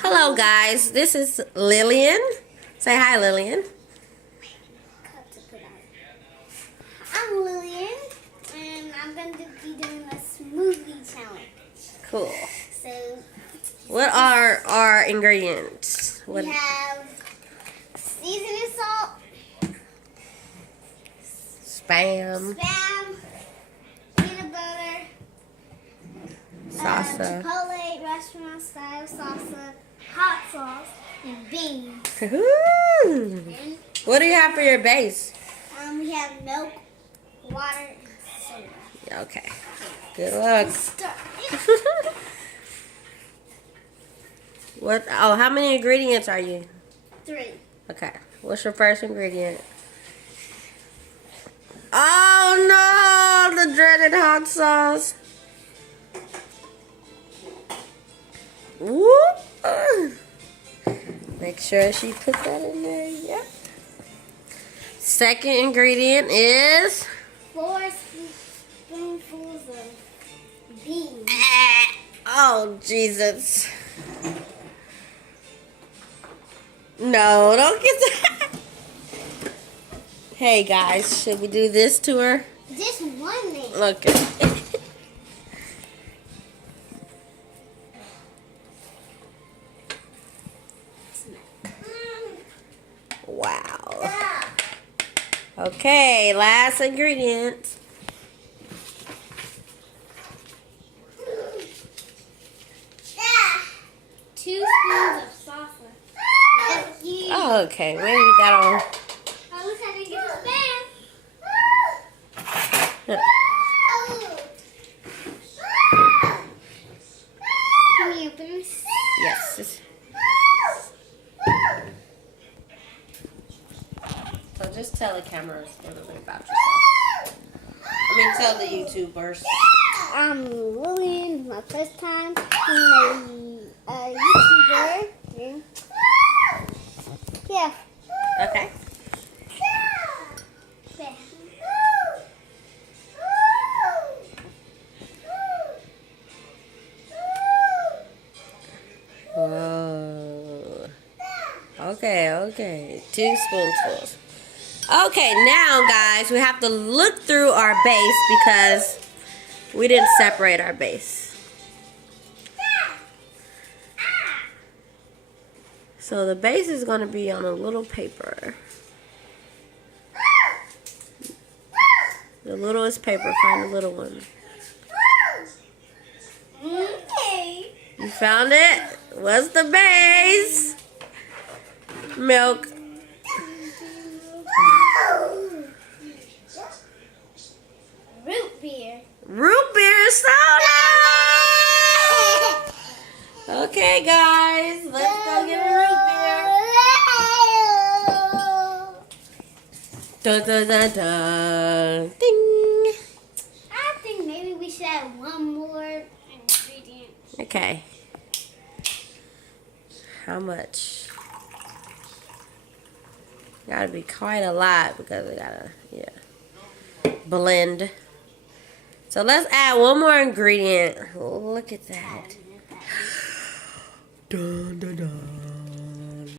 Hello guys, this is Lillian. Say hi, Lillian. I'm Lillian, and I'm going to be doing a smoothie challenge. Cool. So, What are our ingredients? we have seasoning salt, Spam, peanut butter, salsa. Chipotle restaurant style salsa, hot sauce, and beans. Woohoo! What do you have for your base? We have milk, water, and soda. Okay. Good luck. Start. What? Oh, how many ingredients are you? 3. Okay. What's your first ingredient? Oh no! The dreaded hot sauce. Whoop! Make sure she put that in there. Yep. Second ingredient is 4 spoonfuls of beans. oh Jesus! No, don't get that. Hey guys, should we do this to her? Just one minute. Look. Wow. Okay, last ingredient. 2 spoons of salsa. Oh, okay. Maybe we got on. I wish I didn't get the spam. Can you open this? Yes. So just tell the cameras a little bit about yourself. I mean, tell the YouTubers. I'm Lillian. My first time being a YouTuber. Yeah. Okay. Whoa. Okay. 2 spoonfuls. Okay, now guys, we have to look through our base because we didn't separate our base. So the base is going to be on a little paper. The littlest paper, find the little one. Okay. You found it? What's the base? Milk. Root beer. Root beer soda! Okay, guys, let's go get a root beer. Dun dun dun dun. Ding. I think maybe we should add one more ingredient. Okay. How much? Gotta be quite a lot because we gotta, blend. So let's add one more ingredient. Look at that. Dun, dun, dun.